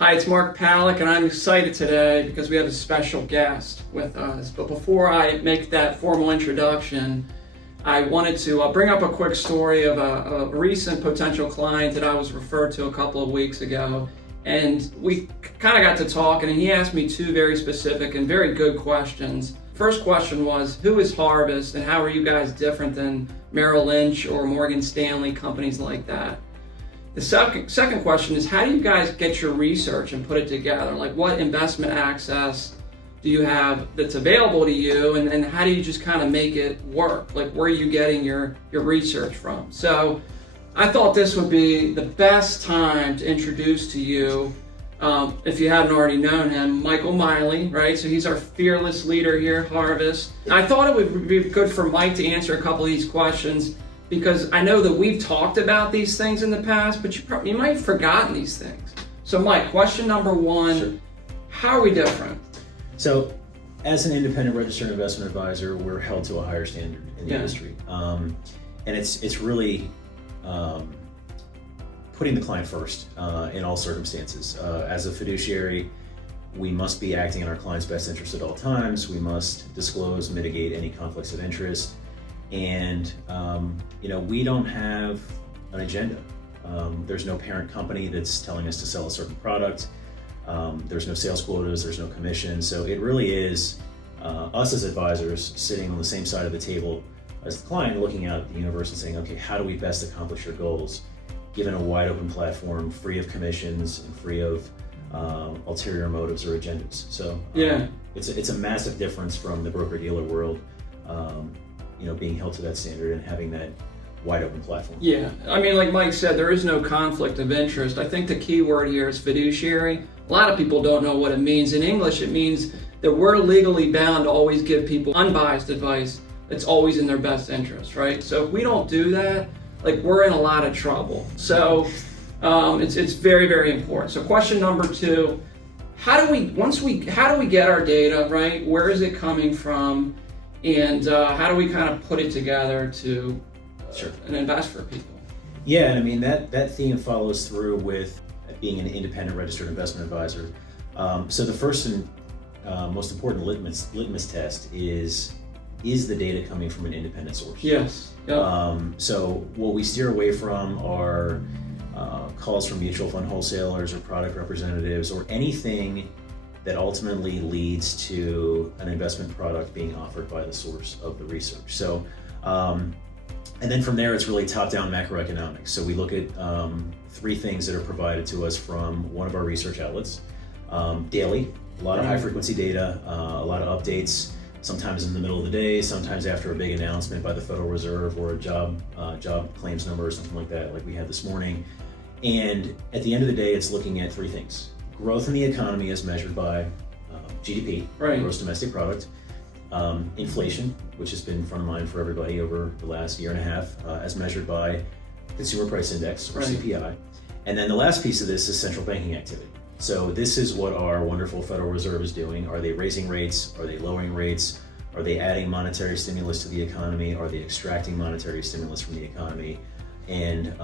Hi, it's Mark Palick, and I'm excited today because we have a special guest with us. But before I make that formal introduction, I wanted to bring up a quick story of a recent potential client that I was referred to a couple of weeks ago. And we kind of got to talking, and he asked me two very specific and very good questions. First question was, who is Harvest, and how are you guys different than Merrill Lynch or Morgan Stanley, companies like that? The second question is, how do you guys get your research and put it together? Like, what investment access do you have that's available to you, and how do you just kind of make it work? Like, where are you getting your research from? So I thought this would be the best time to introduce to you, if you hadn't already known him, Michael Miley, right? So he's our fearless leader here at Harvest. I thought it would be good for Mike to answer a couple of these questions, because I know that we've talked about these things in the past, but you might have forgotten these things. So Mike, question number one, sure. How are we different? So as an independent registered investment advisor, we're held to a higher standard in the industry. And it's really putting the client first in all circumstances. As a fiduciary, we must be acting in our client's best interest at all times. We must disclose, mitigate any conflicts of interest. And we don't have an agenda. There's no parent company that's telling us to sell a certain product. There's no sales quotas, there's no commission. So it really is us as advisors sitting on the same side of the table as the client, looking out at the universe and saying, okay, how do we best accomplish your goals, given a wide open platform, free of commissions and free of ulterior motives or agendas. So it's a massive difference from the broker-dealer world. Being held to that standard and having that wide open platform. Yeah, I mean, like Mike said, there is no conflict of interest. I think the key word here is fiduciary. A lot of people don't know what it means. In English, it means that we're legally bound to always give people unbiased advice that's always in their best interest, right? So if we don't do that, like, we're in a lot of trouble. So it's very, very important. So question number two, how do we get our data, right? Where is it coming from? And how do we kind of put it together to and invest for people? Yeah, and I mean, that theme follows through with being an independent registered investment advisor. So the first and most important litmus test is the data coming from an independent source? Yes. Yep. So what we steer away from are calls from mutual fund wholesalers or product representatives or anything that ultimately leads to an investment product being offered by the source of the research. So, and then from there, it's really top-down macroeconomics. So we look at three things that are provided to us from one of our research outlets daily, a lot of high-frequency data, a lot of updates, sometimes in the middle of the day, sometimes after a big announcement by the Federal Reserve or a job claims number or something like that, like we had this morning. And at the end of the day, it's looking at three things. Growth in the economy as measured by GDP, gross domestic product, inflation, which has been front of mind for everybody over the last year and a half, as measured by consumer price index or CPI. And then the last piece of this is central banking activity. So this is what our wonderful Federal Reserve is doing. Are they raising rates? Are they lowering rates? Are they adding monetary stimulus to the economy? Are they extracting monetary stimulus from the economy? And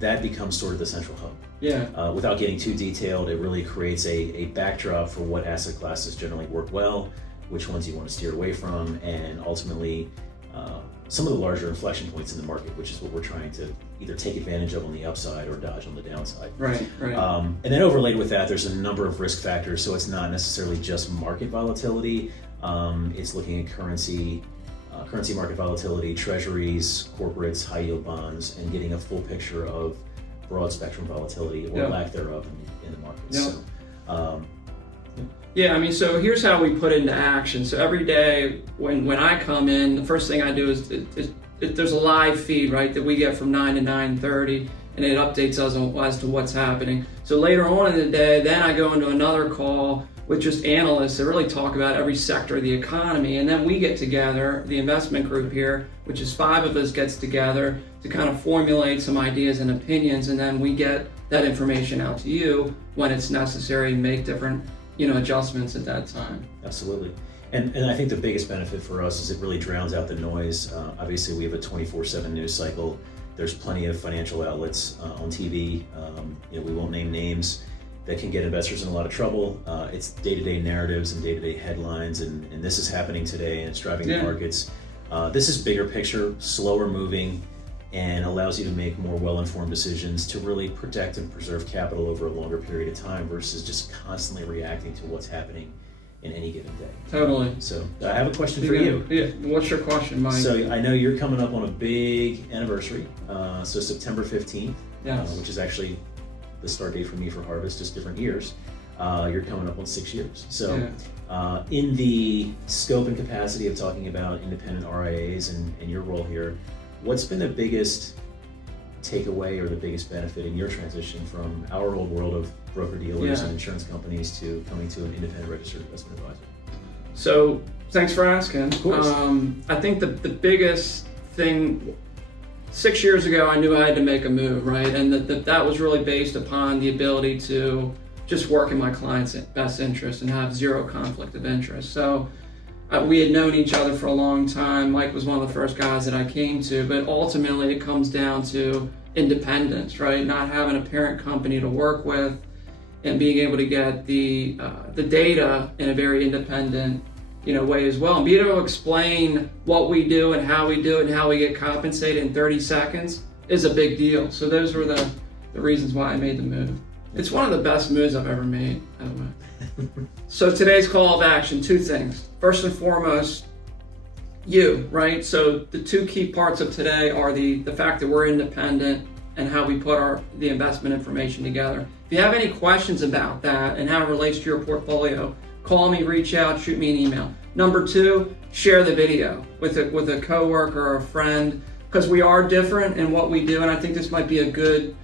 that becomes sort of the central hub. Yeah. Without getting too detailed, it really creates a backdrop for what asset classes generally work well, which ones you want to steer away from, and ultimately some of the larger inflection points in the market, which is what we're trying to either take advantage of on the upside or dodge on the downside. Right. And then overlaid with that, there's a number of risk factors. So it's not necessarily just market volatility. It's looking at currency market volatility, treasuries, corporates, high yield bonds, and getting a full picture of broad spectrum volatility or lack thereof in the markets. Yeah, I mean, so here's how we put it into action. So every day when I come in, the first thing I do is there's a live feed, right, that we get from 9 to 9:30, and it updates us as to what's happening. So later on in the day, then I go into another call with just analysts that really talk about every sector of the economy. And then we get together, the investment group here, which is 5 of us, gets together to kind of formulate some ideas and opinions. And then we get that information out to you when it's necessary and make different, adjustments at that time. Absolutely. And I think the biggest benefit for us is it really drowns out the noise. Obviously, we have a 24/7 news cycle. There's plenty of financial outlets on TV. We won't name names. that can get investors in a lot of trouble. It's day-to-day narratives and day-to-day headlines, and this is happening today, and it's driving the markets. This is bigger picture, slower moving, and allows you to make more well-informed decisions to really protect and preserve capital over a longer period of time versus just constantly reacting to what's happening in any given day. Totally. So I have a question for you. Yeah. What's your question, Mike? So I know you're coming up on a big anniversary. So September 15th, which is actually the start date for me for Harvest, just different years. You're coming up on 6 years. So in the scope and capacity of talking about independent RIAs and your role here, what's been the biggest takeaway or the biggest benefit in your transition from our old world of broker-dealers and insurance companies to coming to an independent registered investment advisor? So thanks for asking. Of course. I think the biggest thing, 6 years ago, I knew I had to make a move, right? And that was really based upon the ability to just work in my client's best interest and have zero conflict of interest. So we had known each other for a long time. Mike was one of the first guys that I came to, but ultimately it comes down to independence, right? Not having a parent company to work with and being able to get the data in a very independent, way as well. And being able to explain what we do and how we do it and how we get compensated in 30 seconds is a big deal. So those were the reasons why I made the move. It's one of the best moves I've ever made, by the way. So today's call of action, 2 things. First and foremost, you, right? So the 2 key parts of today are the fact that we're independent and how we put the investment information together. If you have any questions about that and how it relates to your portfolio, call me, reach out, shoot me an email. Number 2, share the video with a coworker or a friend, because we are different in what we do, and I think this might be a good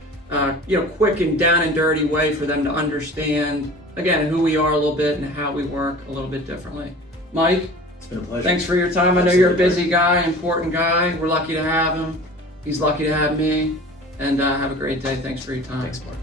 quick and down and dirty way for them to understand, again, who we are a little bit and how we work a little bit differently. Mike, it's been a pleasure. Thanks for your time. I know you're a busy guy, important guy. We're lucky to have him. He's lucky to have me. And have a great day. Thanks for your time. Thanks, Mark.